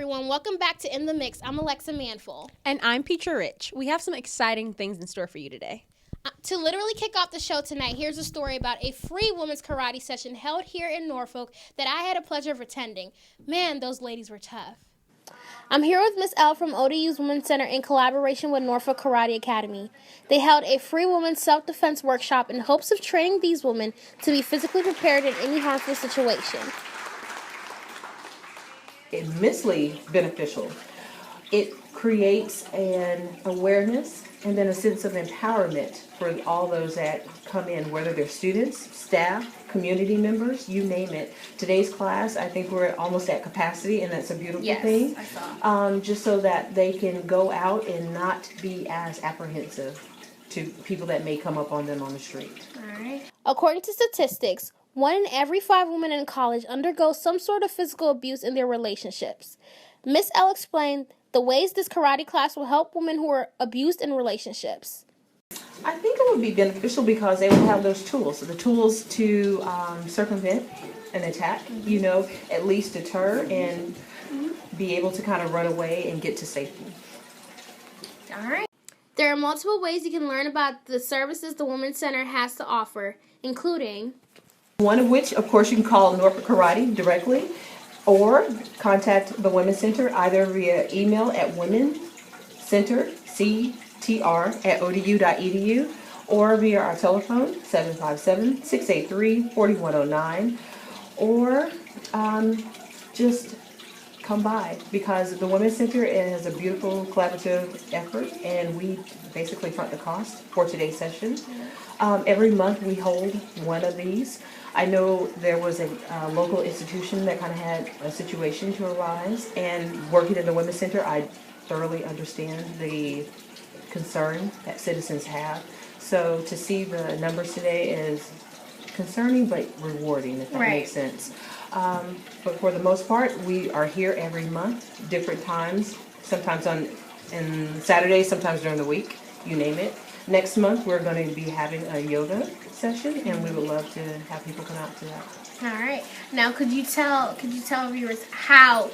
everyone. Welcome back to In the Mix. I'm Alexa Manful. And I'm Petra Rich. We have some exciting things in store for you today. To literally kick off the show tonight, here's a story about a free women's karate session held here in Norfolk that I had a pleasure of attending. Man, those ladies were tough. I'm here with Miss L from ODU's Women's Center in collaboration with Norfolk Karate Academy. They held a free women's self-defense workshop in hopes of training these women to be physically prepared in any harmful situation. Immensely beneficial. It creates an awareness and then a sense of empowerment for all those that come in, whether they're students, staff, community members, you name it. Today's class, I think we're almost at capacity, and that's a beautiful thing. I saw. Just so that they can go out and not be as apprehensive to people that may come up on them on the street. All right. According to statistics, 1 in every 5 women in college undergoes some sort of physical abuse in their relationships. Miss L explained the ways this karate class will help women who are abused in relationships. I think it would be beneficial because they will have those tools, the tools to circumvent an attack, at least deter and be able to kind of run away and get to safety. All right. There are multiple ways you can learn about the services the Women's Center has to offer, including one of which, of course, you can call Norfolk Karate directly or contact the Women's Center either via email at womencenterctr@odu.edu or via our telephone 757-683-4109 or just come by because the Women's Center has a beautiful collaborative effort and we basically front the cost for today's session. Every month we hold one of these. I know there was a local institution that kind of had a situation to arise, and working in the Women's Center, I thoroughly understand the concern that citizens have. So to see the numbers today is concerning but rewarding, if that makes sense. But for the most part, we are here every month, different times, sometimes on Saturdays, sometimes during the week, you name it. Next month, we're going to be having a yoga session, and we would love to have people come out to that. All right. Now, could you tell viewers how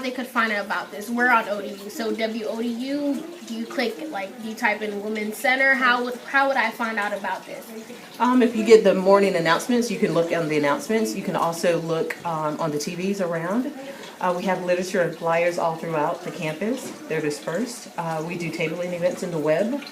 they could find out about this? We're on ODU, so WODU. Do you click do you type in Women's Center? How would I find out about this? If you get the morning announcements, you can look on the announcements. You can also look on the TVs around. We have literature and flyers all throughout the campus. They're dispersed. We do tabling events in the web.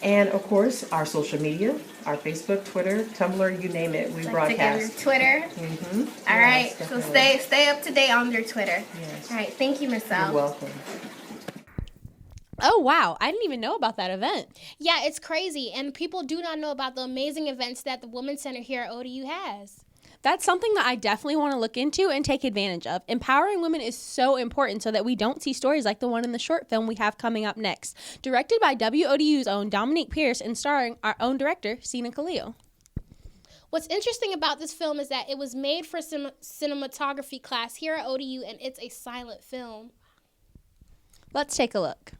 And, of course, our social media, our Facebook, Twitter, Tumblr, you name it, we broadcast. Twitter? Mm-hmm. All right, so stay up to date on your Twitter. Yes. All right, thank you, Miss L. You're welcome. Oh, wow. I didn't even know about that event. Yeah, it's crazy, and people do not know about the amazing events that the Women's Center here at ODU has. That's something that I definitely want to look into and take advantage of. Empowering women is so important so that we don't see stories like the one in the short film we have coming up next. Directed by WODU's own Dominique Pierce and starring our own director, Sina Khalil. What's interesting about this film is that it was made for cinematography class here at ODU, and it's a silent film. Let's take a look.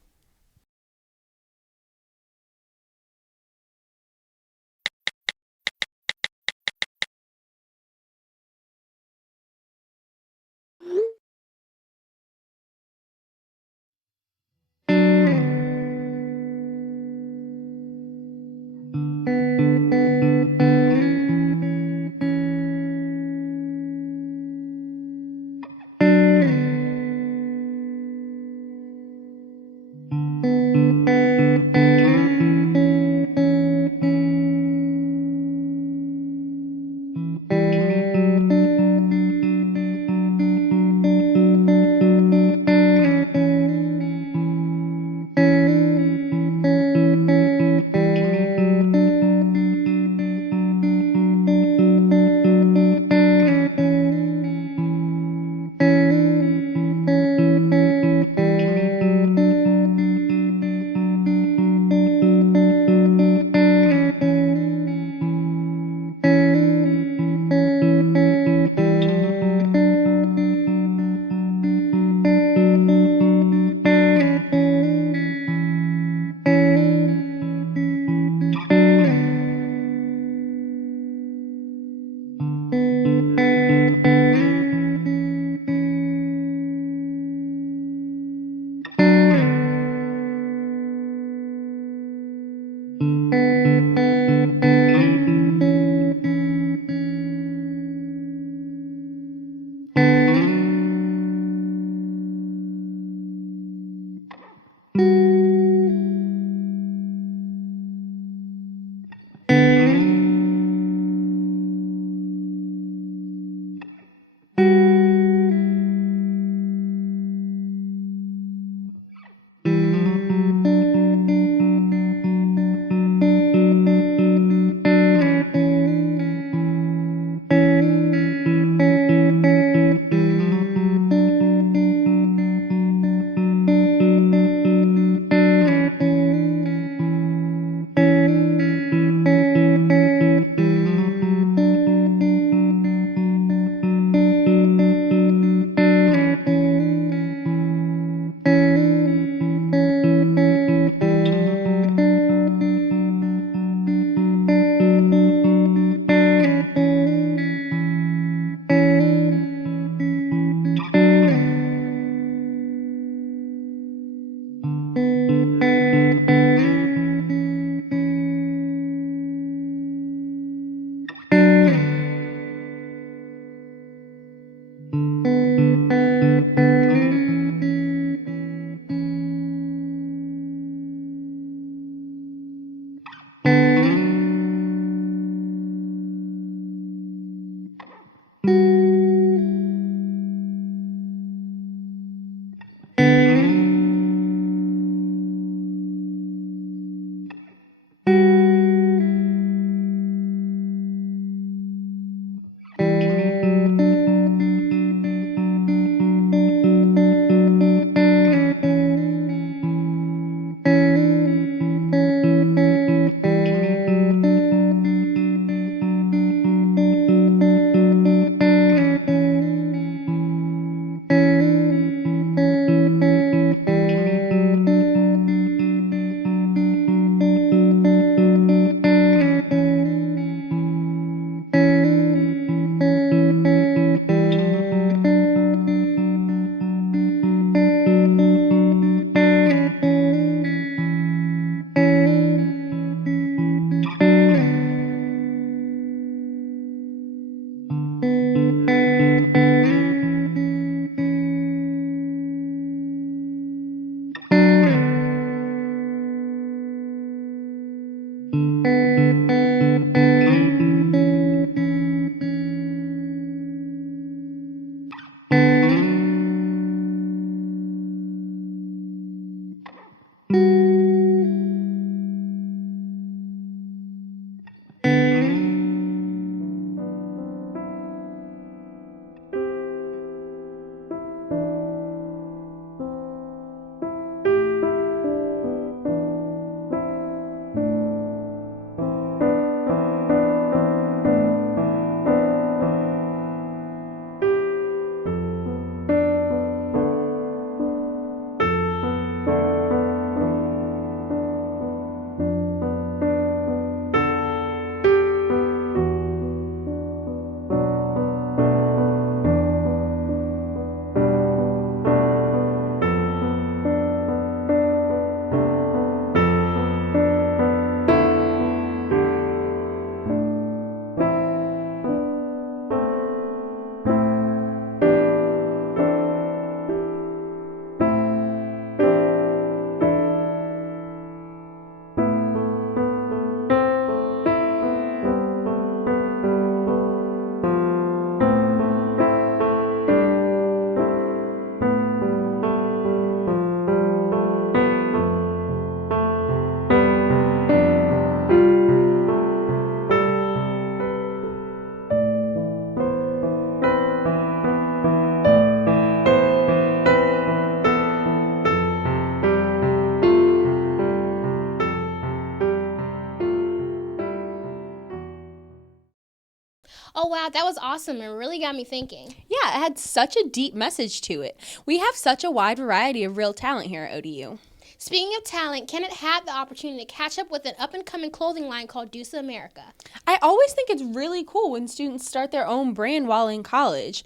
Oh, wow, that was awesome. It really got me thinking. Yeah, it had such a deep message to it. We have such a wide variety of real talent here at ODU. Speaking of talent, Kenneth had the opportunity to catch up with an up-and-coming clothing line called Deuce America. I always think it's really cool when students start their own brand while in college.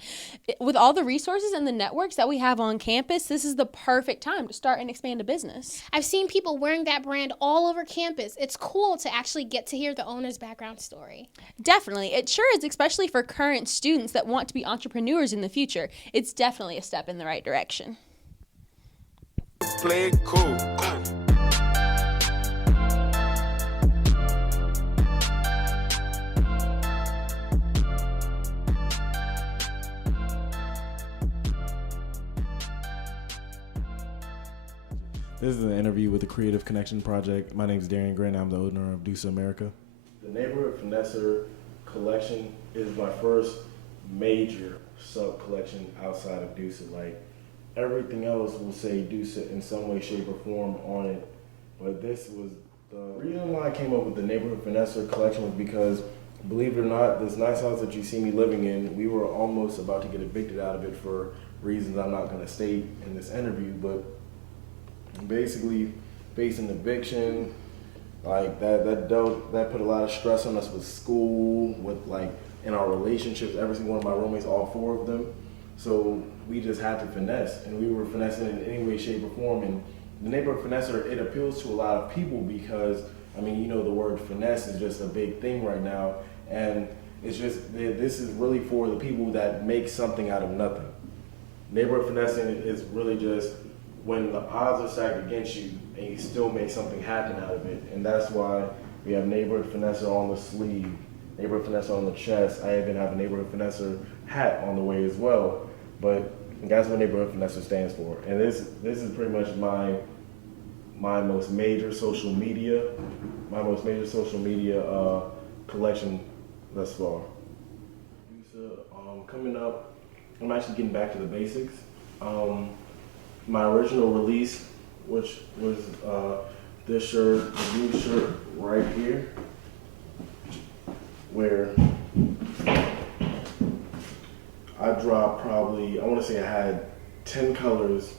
With all the resources and the networks that we have on campus, this is the perfect time to start and expand a business. I've seen people wearing that brand all over campus. It's cool to actually get to hear the owner's background story. Definitely. It sure is, especially for current students that want to be entrepreneurs in the future. It's definitely a step in the right direction. Play it cool. This is an interview with the Creative Connection Project. My name is Darian Grant. I'm the owner of Deuce America. The Neighborhood Finesser collection is my first major sub-collection outside of Deuce. Like, everything else will say Deuce in some way, shape, or form on it. But this was the reason why I came up with the Neighborhood Finesser collection was because, believe it or not, this nice house that you see me living in, we were almost about to get evicted out of it for reasons I'm not going to state in this interview, but basically facing eviction, like that put a lot of stress on us with school, with like in our relationships. Every single one of my roommates, all four of them. So we just had to finesse, and we were finessing in any way, shape, or form. And the Neighborhood Finesser, it appeals to a lot of people because, I mean, you know, the word finesse is just a big thing right now, and it's just, this is really for the people that make something out of nothing. Neighborhood finessing is really just when the odds are stacked against you and you still make something happen out of it. And that's why we have Neighborhood Finesser on the sleeve, Neighborhood Finesser on the chest. I even have a Neighborhood Finesser hat on the way as well. But that's what Neighborhood Finesser stands for. And this is pretty much my most major social media collection thus far. Coming up, I'm actually getting back to the basics. My original release, which was this shirt, the blue shirt right here, where I dropped probably, I want to say I had 10 colors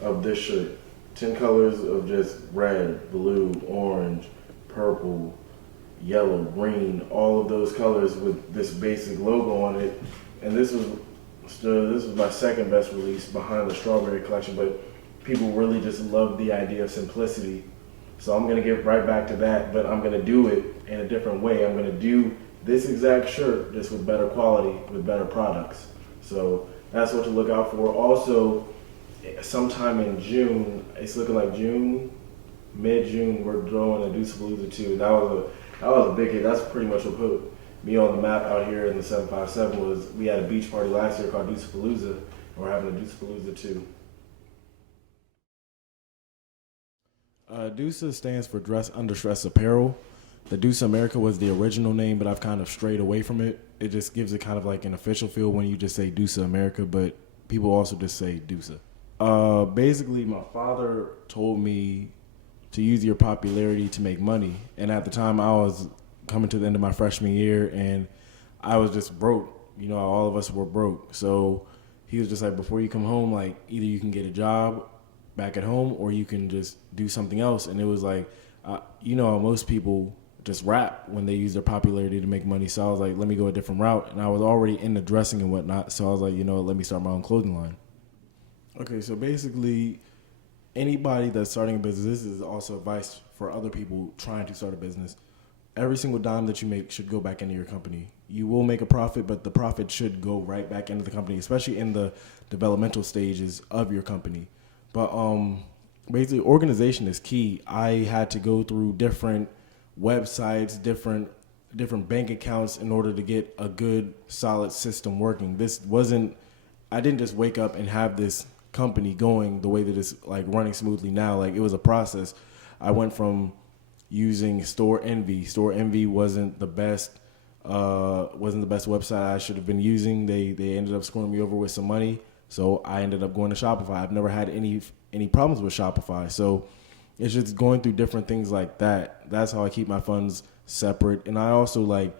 of this shirt. 10 colors of just red, blue, orange, purple, yellow, green, all of those colors with this basic logo on it. And this was my second best release behind the Strawberry collection, but people really just love the idea of simplicity. So I'm gonna get right back to that, but I'm gonna do it in a different way. I'm gonna do this exact shirt just with better quality, with better products. So that's what to look out for. Also, sometime in June, it's looking like mid-June, we're throwing a Deucepalooza 2. That was a big hit. That's pretty much what put me on the map out here in the 757 was we had a beach party last year called Deucepalooza, and we're having a Deucepalooza 2. Deuce stands for Dress Under Stress Apparel. The Deuce America was the original name, but I've kind of strayed away from it. It just gives it kind of like an official feel when you just say Deuce America, but people also just say Deuce. Basically, my father told me to use your popularity to make money, and at the time I was coming to the end of my freshman year, and I was just broke. You know, all of us were broke. So he was just like, before you come home, like, either you can get a job back at home or you can just do something else. And it was like, you know, most people just rap when they use their popularity to make money. So I was like, let me go a different route. And I was already into dressing and whatnot. So I was like, you know, let me start my own clothing line. Okay, so basically, anybody that's starting a business, this is also advice for other people trying to start a business. Every single dime that you make should go back into your company. You will make a profit, but the profit should go right back into the company, especially in the developmental stages of your company. But basically, organization is key. I had to go through different websites, different bank accounts in order to get a good, solid system working. I didn't just wake up and have this company going the way that it's like running smoothly now. Like, it was a process. I went from using Store Envy. Store Envy wasn't the best website I should have been using. They ended up screwing me over with some money, so I ended up going to Shopify. I've never had any problems with Shopify, so it's just going through different things like that. That's how I keep my funds separate. And I also, like,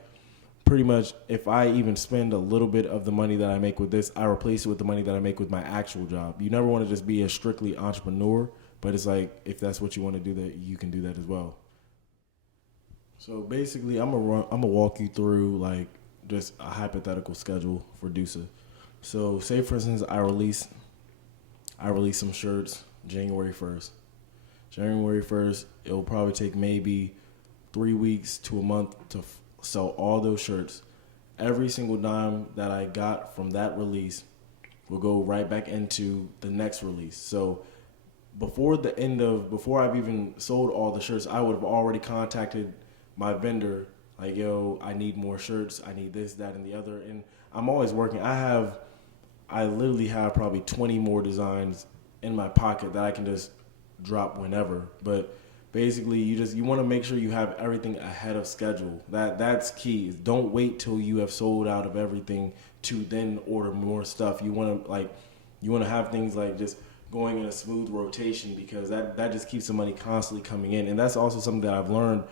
pretty much, if I even spend a little bit of the money that I make with this, I replace it with the money that I make with my actual job. You never want to just be a strictly entrepreneur, But it's like, if that's what you want to do, that you can do that as well. So basically, I'm gonna walk you through like just a hypothetical schedule for Dusa. So say for instance, I release some shirts January 1st. January 1st, it'll probably take maybe 3 weeks to a month to sell all those shirts. Every single dime that I got from that release will go right back into the next release. So before I've even sold all the shirts, I would have already contacted my vendor, like, yo, I need more shirts, I need this, that, and the other. And I'm always working. I literally have probably 20 more designs in my pocket that I can just drop whenever. But basically, you want to make sure you have everything ahead of schedule. That's key. Don't wait till you have sold out of everything to then order more stuff. You want to have things like just going in a smooth rotation, because that just keeps the money constantly coming in. And that's also something that I've learned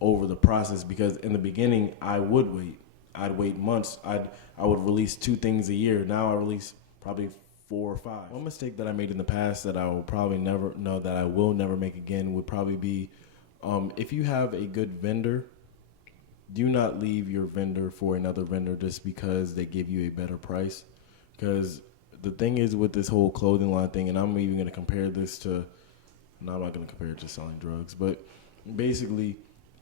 over the process, because in the beginning I would wait. I'd wait months. I would release 2 things a year. Now I release probably 4 or 5. One mistake that I made in the past that I will probably never know that I will never make again would probably be, if you have a good vendor, do not leave your vendor for another vendor just because they give you a better price. Because the thing is with this whole clothing line thing, and I'm even going to compare this to, no, I'm not going to compare it to selling drugs, but basically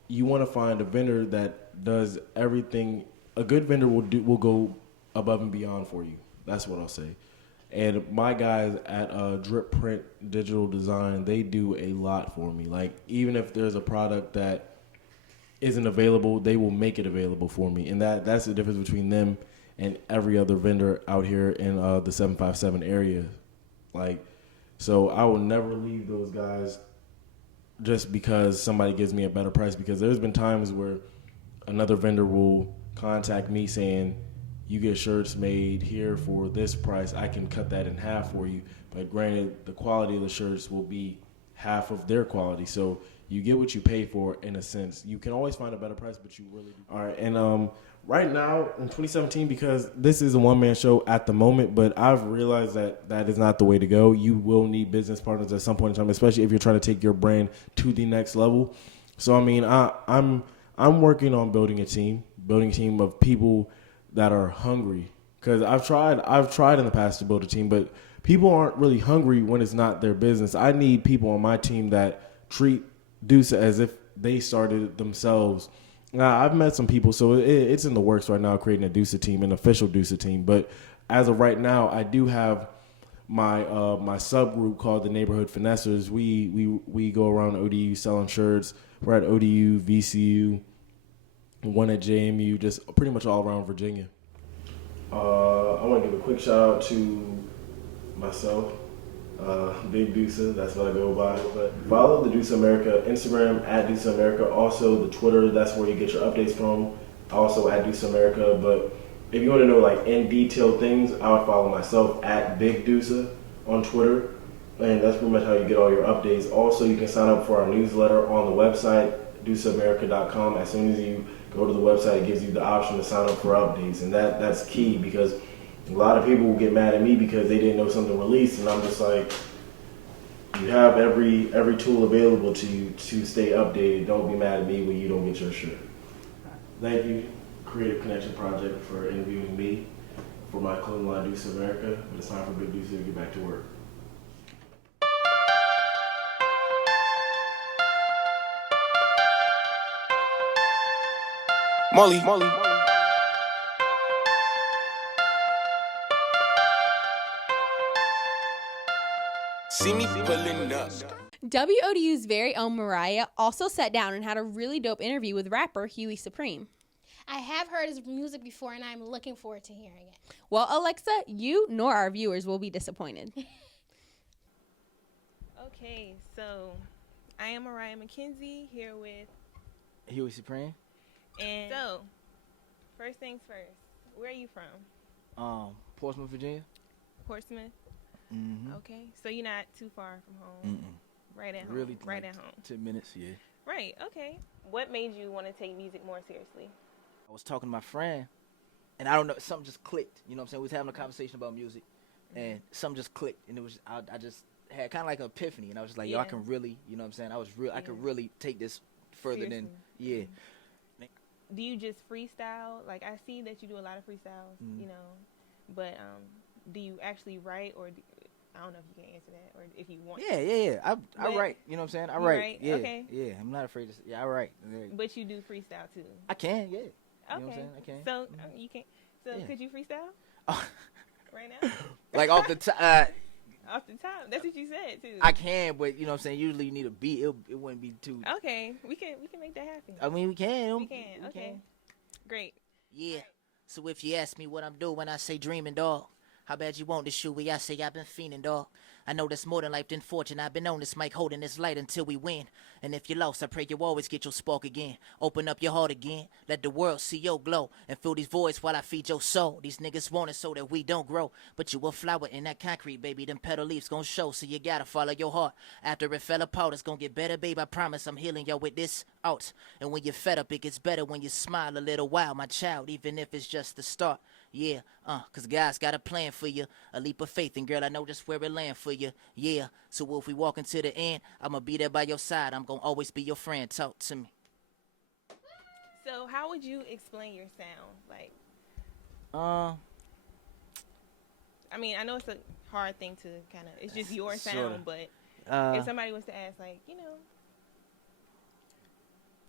you want to find a vendor that does everything. A good vendor will go above and beyond for you. That's what I'll say. And my guys at Drip Print Digital Design, they do a lot for me. Like, even if there's a product that isn't available, they will make it available for me. And that's the difference between them and every other vendor out here in the 757 area. Like, so I will never leave those guys just because somebody gives me a better price, because there's been times where another vendor will contact me saying, you get shirts made here for this price, I can cut that in half for you. But granted, the quality of the shirts will be half of their quality. So you get what you pay for in a sense. You can always find a better price, but you really do. All right, and right now in 2017, because this is a one-man show at the moment, but I've realized that is not the way to go. You will need business partners at some point in time, especially if you're trying to take your brand to the next level. So I mean, I'm working on building a team of people that are hungry, because I've tried in the past to build a team, but people aren't really hungry when it's not their business. I need people on my team that treat Dusa as if they started it themselves. Now, I've met some people, so it's in the works right now, creating a Dusa team, an official Dusa team. But as of right now, I do have my my subgroup called the Neighborhood Finessers. We go around ODU selling shirts. We're at ODU, VCU, one at JMU, just pretty much all around Virginia. I want to give a quick shout out to myself, Big Dusa, that's what I go by. But follow the Dusa America Instagram at Dusa America. Also the Twitter, that's where you get your updates from. Also at Dusa America. But if you want to know like in detail things, I would follow myself at Big Dusa on Twitter. And that's pretty much how you get all your updates. Also, you can sign up for our newsletter on the website, DusaAmerica.com. As soon as you go to the website, it gives you the option to sign up for updates. And that's key, because a lot of people will get mad at me because they didn't know something released. And I'm just like, you have every tool available to you to stay updated. Don't be mad at me when you don't get your shirt. Thank you, Creative Connection Project, for interviewing me for my clothing line, Dusa America. But it's time for Big Dusa to get back to work. Molly. See me pulling up. WODU's very own Mariah also sat down and had a really dope interview with rapper Huey Supreme. I have heard his music before, and I'm looking forward to hearing it. Well, Alexa, you nor our viewers will be disappointed. Okay, so I am Mariah McKenzie here with Huey Supreme. And so, first things first, where are you from? Portsmouth, Virginia. Portsmouth? Mm-hmm. Okay, so you're not too far from home? Mm-mm. Right at home? Really, right like at home? 10 minutes, yeah. Right, okay. What made you want to take music more seriously? I was talking to my friend, and I don't know, something just clicked. You know what I'm saying? We was having a conversation about music, and something just clicked, and it was, I just had kind of like an epiphany, and I was just like, yo, I can really, you know what I'm saying? I could really take this further than, yeah. Do you just freestyle? Like, I see that you do a lot of freestyles, you know, but do you actually write, or I don't know if you can answer that, or if you want to. Yeah. I write, you know what I'm saying? I write. Yeah, okay. Yeah, I'm not afraid to say, I write. But you do freestyle, too? I can, yeah. Okay. You know what I'm saying? I can. So, you can. So, could you freestyle? Right now? Like, off the top. Off the top. That's what you said, too. I can, but, you know what I'm saying? Usually you need a beat. It wouldn't be too. Okay. We can make that happen. I mean, we can. We can. Okay. Great. Yeah. So if you ask me what I'm doing when I say dreaming, dog, how bad you want this shoe? I say I've been fiending, dog. I know that's more than life than fortune. I've been on this mic holding this light until we win. And if you're lost, I pray you always get your spark again. Open up your heart again. Let the world see your glow. And fill these voids while I feed your soul. These niggas want it so that we don't grow. But you a flower in that concrete, baby. Them petal leaves gon' show. So you gotta follow your heart. After it fell apart, it's gon' get better, babe. I promise I'm healing yo with this out. And when you're fed up, it gets better when you smile a little while, my child. Even if it's just the start. Yeah, cause God's got a plan for you. A leap of faith, and girl, I know just where it land for you. Yeah, so if we walk into the end, I'ma be there by your side. I'm gonna always be your friend. Talk to me. So how would you explain your sound? Like, I mean, I know it's a hard thing to kind of, it's just your sound, but if somebody was to ask, like, you know.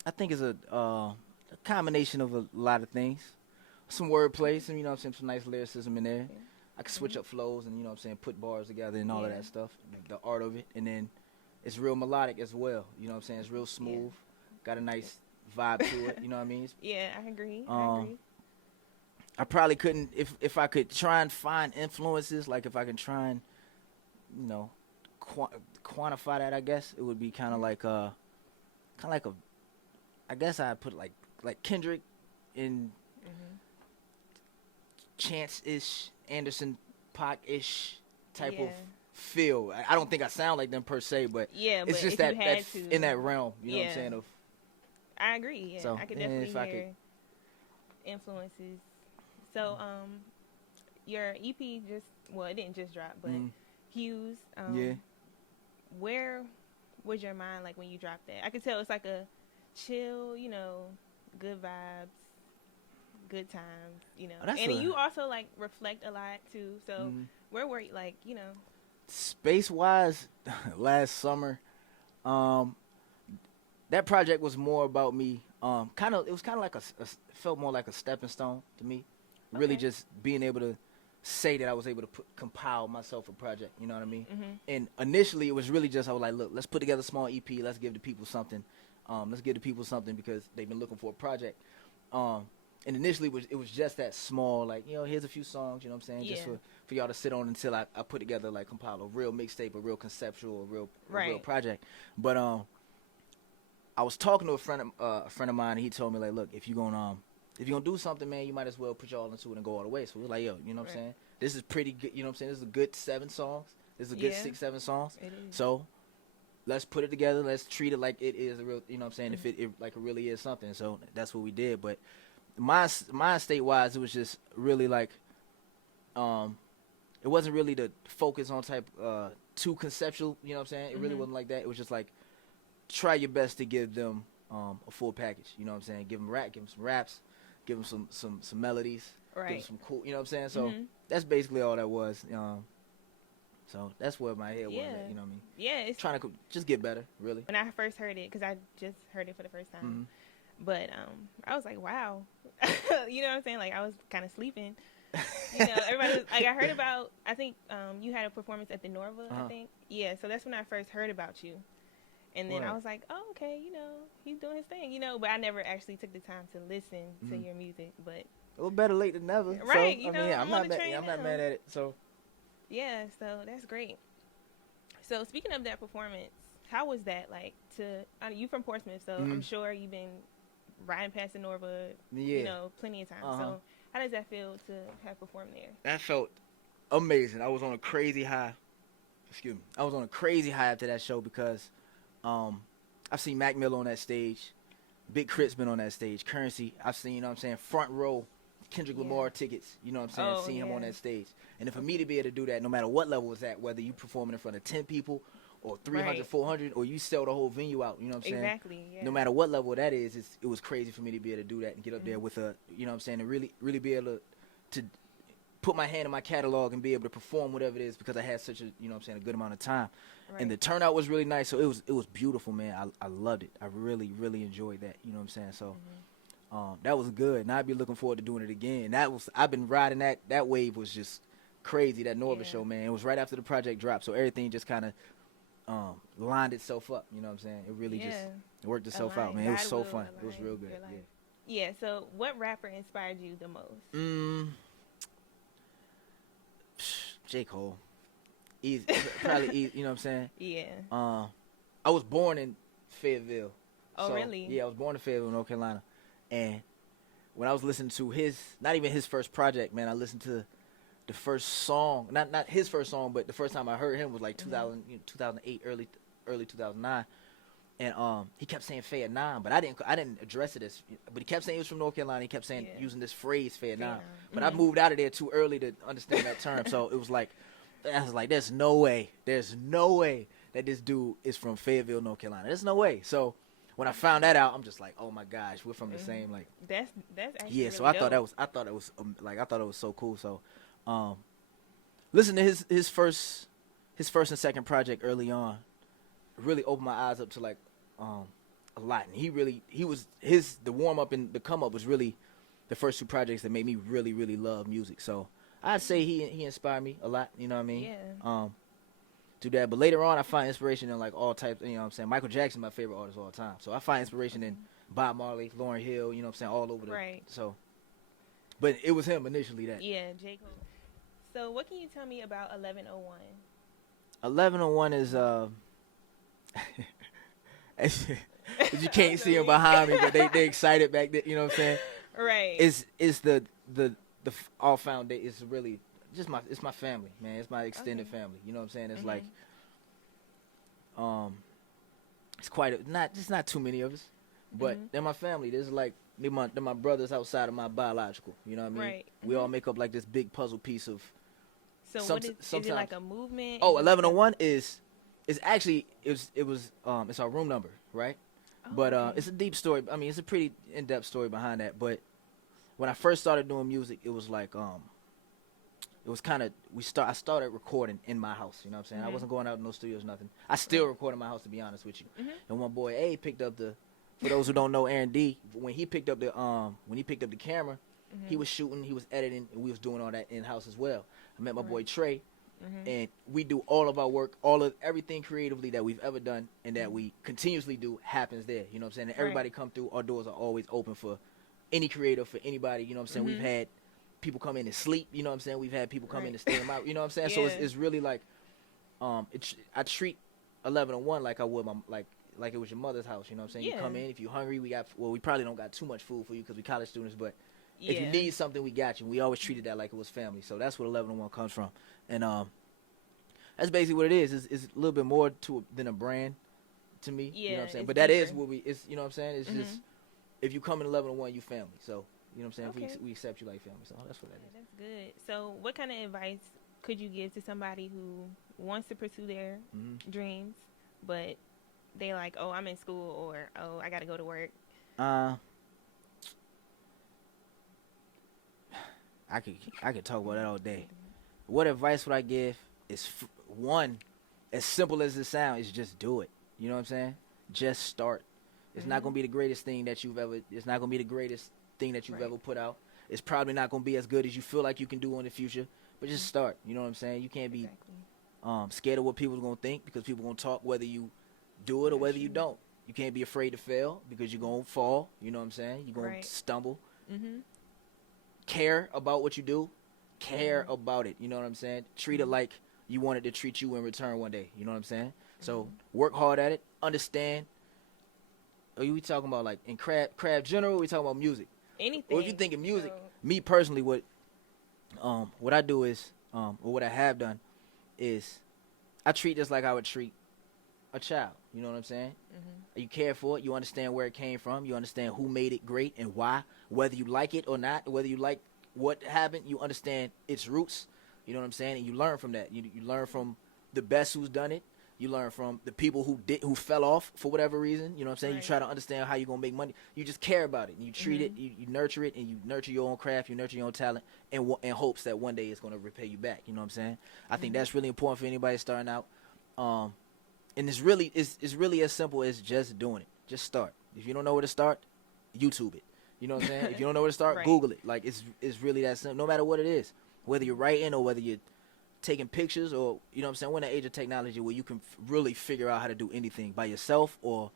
I think it's a combination of a lot of things. Some wordplay, some, you know what I'm saying, some nice lyricism in there. I can switch up flows and, you know what I'm saying, put bars together and all of that stuff, the art of it. And then it's real melodic as well, you know what I'm saying? It's real smooth, got a nice vibe to it, you know what I mean? Yeah, I agree. I probably couldn't, if I could try and find influences, like if I can try and, you know, quantify that, I guess, it would be kind of like a, I guess I'd put like Kendrick in Chance-ish, Anderson Paak-ish type of feel. I don't think I sound like them per se, but it's just that in that realm, you know what I'm saying? Of I agree. Yeah, so, I could definitely hear influences. So, your EP it didn't just drop, but Hues. Where was your mind like when you dropped that? I could tell it's like a chill, you know, good vibes. Good times, you know, and you also like reflect a lot too. So where were you, like, you know, space wise? Last summer, that project was more about me. It was kind of like felt more like a stepping stone to me. Really, just being able to say that I was able to compile myself a project. You know what I mean? And initially, it was really just I was like, look, let's put together a small EP. Let's give the people something. Because they've been looking for a project. And initially, it was just that small, like, you know, here's a few songs, you know what I'm saying, just for y'all to sit on until I put together, like, compile a real mixtape, a real conceptual, a real project. But I was talking to a friend of mine, and he told me, like, look, if you're gonna do something, man, you might as well put y'all into it and go all the way. So we was like, yo, you know what I'm saying? This is pretty good, you know what I'm saying? This is a good 7 songs. This is a good 6, 7 songs. It is. So let's put it together. Let's treat it like it is a real, you know what I'm saying? If it like it really is something. So that's what we did. But my state wise, it was just really like, it wasn't really the focus on type too conceptual. You know what I'm saying? It really wasn't like that. It was just like try your best to give them a full package. You know what I'm saying? Give them some raps, give them some melodies, give them some cool. You know what I'm saying? So that's basically all that was. So that's where my head was at. You know what I mean? Yeah, it's trying to just get better. Really. When I first heard it, because I just heard it for the first time. But I was like, wow. You know what I'm saying? Like, I was kind of sleeping. You know, everybody was, like, I heard about, I think you had a performance at the Norva, I think. Yeah, so that's when I first heard about you. And then I was like, oh, okay, you know, he's doing his thing, you know. But I never actually took the time to listen to your music. But well, better late than never. Right, so, you know, I mean, I'm not mad at it. So yeah, so that's great. So speaking of that performance, how was that like you from Portsmouth, so I'm sure you've been riding past the Norva, you know, plenty of times. So how does that feel to have performed there? That felt amazing. I was on a crazy high. Excuse me. I was on a crazy high after that show because I've seen Mac Miller on that stage. Big Crit's been on that stage. Currency, I've seen, you know what I'm saying, front row Kendrick Yeah. Lamar tickets, you know what I'm saying, Oh, seeing him on yeah. that stage. And then for me to be able to do that, no matter what level it's at, whether you performing in front of 10 people or 300, Right. 400, or you sell the whole venue out, you know what I'm saying? Exactly. Yeah. No matter what level that is, it was crazy for me to be able to do that and get up there with a, you know what I'm saying, and really be able to put my hand in my catalog and be able to perform whatever it is because I had such a, you know what I'm saying, a good amount of time. Right. And the turnout was really nice, so it was beautiful, man. I loved it. I really enjoyed that, you know what I'm saying? So that was good, and I'd be looking forward to doing it again. I've been riding that wave was just crazy, that Norva show, man. It was right after the project dropped, so everything just kind of lined itself up, you know what I'm saying? It really just worked itself out, man. It was so fun. It was real good. Yeah. So what rapper inspired you the most? J. Cole. Easy, probably easy, you know what I'm saying? Yeah. I was born in Fayetteville. Oh, So, really? Yeah, I was born in Fayetteville, North Carolina. And when I was listening to not even his first project, man, I listened to the first song, not his first song, but the first time I heard him was like 2008, early 2009. And he kept saying Fayette 9, but I didn't address it as, but he kept saying he was from North Carolina. He kept saying, using this phrase, Fayette 9. But I moved out of there too early to understand that term. So it was like, I was like, there's no way that this dude is from Fayetteville, North Carolina. There's no way. So when I found that out, I'm just like, oh my gosh, we're from the same, like. That's actually Yeah, really so I dope. thought it was so cool. So, listen to his first and second project early on, really opened my eyes up to like a lot. And the warm up and the come up was really the first two projects that made me really love music. So I'd say he inspired me a lot. You know what I mean? Yeah. Do that. But later on, I find inspiration in like all types. You know what I'm saying? Michael Jackson, my favorite artist of all time. So I find inspiration in Bob Marley, Lauryn Hill. You know what I'm saying? All over the. Right. So, but it was him initially that. Yeah, J. Cole. So what can you tell me about 1101? 1101 is you can't see them behind me, but they excited back there. You know what I'm saying? Right. It's the all foundation. It's really just it's my family, man. It's my extended family. You know what I'm saying? It's like it's quite not too many of us, but they're my family. There's like they're my brothers outside of my biological. You know what I mean? Right. We all make up like this big puzzle piece of. So is it like a movement? Oh, 1101 is actually it was it's our room number, right? But it's a deep story. I mean, it's a pretty in-depth story behind that. But when I first started doing music, it was like it was kind of I started recording in my house. You know what I'm saying? I wasn't going out to no studios, nothing. I still record in my house, to be honest with you. And my boy A picked up for those who don't know Aaron D, when he picked up the camera, he was shooting, he was editing, and we was doing all that in house as well. I met my boy Trey, and we do all of our work, everything creatively that we've ever done and that we continuously do happens there. You know what I'm saying? And everybody come through. Our doors are always open for any creator, for anybody. You know what I'm saying? We've had people come in and sleep. You know what I'm saying? We've had people come in and stay them out. You know what I'm saying? So it's really like, I treat 1101 like I would like it was your mother's house. You know what I'm saying? You come in, if you're hungry, we probably don't got too much food for you because we college students, but if you need something, we got you. We always treated that like it was family. So that's what 1101 comes from. And that's basically what it is. It's a little bit more than a brand to me. Yeah, you know what I'm saying? it's But that is deeper. what it's, you know what I'm saying? It's just, if you come in 1101, you family. So, you know what I'm saying? Okay. We accept you like family. So that's what that is. That's good. So what kind of advice could you give to somebody who wants to pursue their dreams, but they like, oh, I'm in school, or, oh, I got to go to work? I could talk about that all day. What advice would I give is one, as simple as it sounds, is just do it. You know what I'm saying? Just start. It's not gonna be the greatest thing that you've ever. It's not gonna be the greatest thing that you've ever put out. It's probably not gonna be as good as you feel like you can do in the future. But just start. You know what I'm saying? You can't be scared of what people's gonna think, because people gonna talk whether you do it or whether you don't. You can't be afraid to fail, because you're gonna fall. You know what I'm saying? You're gonna stumble. Care about what you do. Care about it. You know what I'm saying? Treat it like you wanted to treat you in return one day. You know what I'm saying? So work hard at it. Understand. Are we talking about like in craft general? Or we talking about music? Anything. Or if you think of music, me personally, what I do is, or what I have done is, I treat this like I would treat a child. You know what I'm saying? You care for it. You understand where it came from. You understand who made it great and why. Whether you like it or not, whether you like what happened, you understand its roots. You know what I'm saying? And you learn from that. You learn from the best who's done it. You learn from the people who fell off for whatever reason. You know what I'm saying? Right. You try to understand how you're going to make money. You just care about it. And you treat it, you nurture it, and you nurture your own craft, you nurture your own talent, in hopes that one day it's going to repay you back. You know what I'm saying? I think that's really important for anybody starting out. And it's really as simple as just doing it. Just start. If you don't know where to start, YouTube it. You know what I'm saying? If you don't know where to start, Right. Google it. Like, it's really that simple. No matter what it is, whether you're writing or whether you're taking pictures, or, you know what I'm saying, we're in an age of technology where you can really figure out how to do anything by yourself, or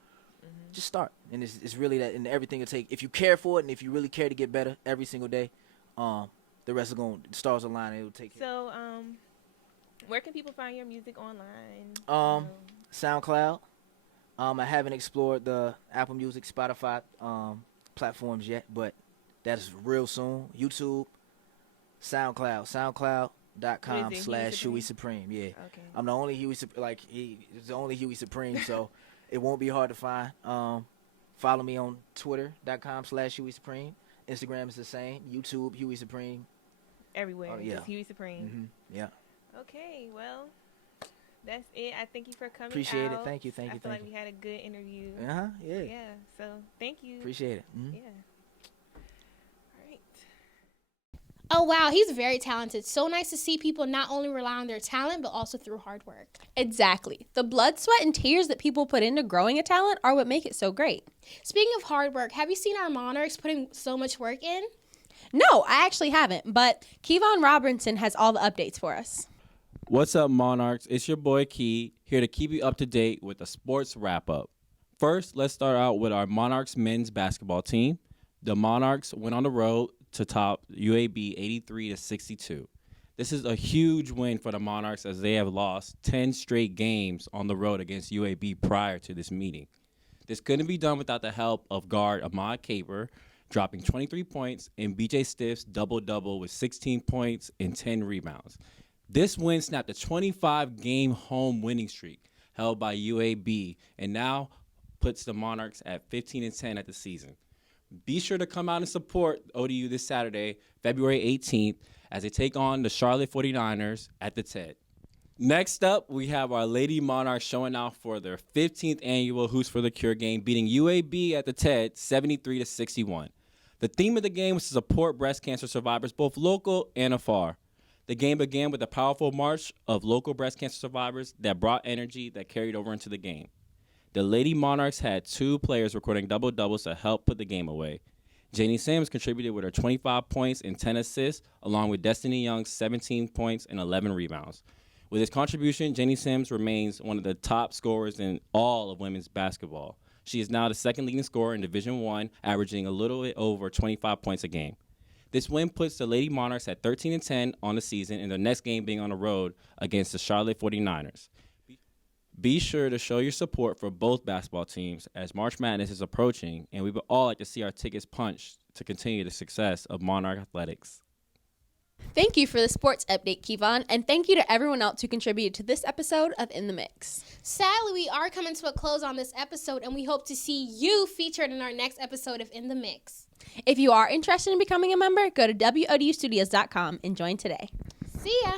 just start. And it's really that, and everything will take, if you care for it and if you really care to get better every single day, the rest the stars align and it will take care. So, where can people find your music online? SoundCloud. I haven't explored the Apple Music, Spotify platforms yet, but that's real soon. YouTube, SoundCloud.com/Huey Supreme. Yeah. Okay. I'm the only Huey he's the only Huey Supreme, so it won't be hard to find. Follow me on Twitter.com/Huey Supreme. Instagram is the same. YouTube, Huey Supreme. Everywhere. Yeah. Just Huey Supreme. Yeah. Okay, well, that's it. I thank you for coming Appreciate it. out. Thank you. I feel like we had a good interview. Yeah. Yeah, so thank you. Appreciate it. Yeah. All right. Oh, wow, he's very talented. So nice to see people not only rely on their talent, but also through hard work. Exactly. The blood, sweat, and tears that people put into growing a talent are what make it so great. Speaking of hard work, have you seen our Monarchs putting so much work in? No, I actually haven't, but Kevon Robinson has all the updates for us. What's up, Monarchs? It's your boy Key, here to keep you up to date with a sports wrap-up. First, let's start out with our Monarchs men's basketball team. The Monarchs went on the road to top UAB 83-62. This is a huge win for the Monarchs, as they have lost 10 straight games on the road against UAB prior to this meeting. This couldn't be done without the help of guard Ahmad Caper, dropping 23 points, and BJ Stiff's double-double with 16 points and 10 rebounds. This win snapped a 25-game home winning streak held by UAB, and now puts the Monarchs at 15-10 at the season. Be sure to come out and support ODU this Saturday, February 18th, as they take on the Charlotte 49ers at the TED. Next up, we have our Lady Monarchs showing out for their 15th annual Who's for the Cure game, beating UAB at the TED 73-61. The theme of the game was to support breast cancer survivors, both local and afar. The game began with a powerful march of local breast cancer survivors that brought energy that carried over into the game. The Lady Monarchs had 2 players recording double-doubles to help put the game away. Janie Sims contributed with her 25 points and 10 assists, along with Destiny Young's 17 points and 11 rebounds. With his contribution, Janie Sims remains one of the top scorers in all of women's basketball. She is now the second leading scorer in Division I, averaging a little bit over 25 points a game. This win puts the Lady Monarchs at 13-10 on the season, and their next game being on the road against the Charlotte 49ers. Be sure to show your support for both basketball teams as March Madness is approaching, and we would all like to see our tickets punched to continue the success of Monarch Athletics. Thank you for the sports update, Kevon, and thank you to everyone else who contributed to this episode of In the Mix. Sadly, we are coming to a close on this episode, and we hope to see you featured in our next episode of In the Mix. If you are interested in becoming a member, go to WODUstudios.com and join today. See ya!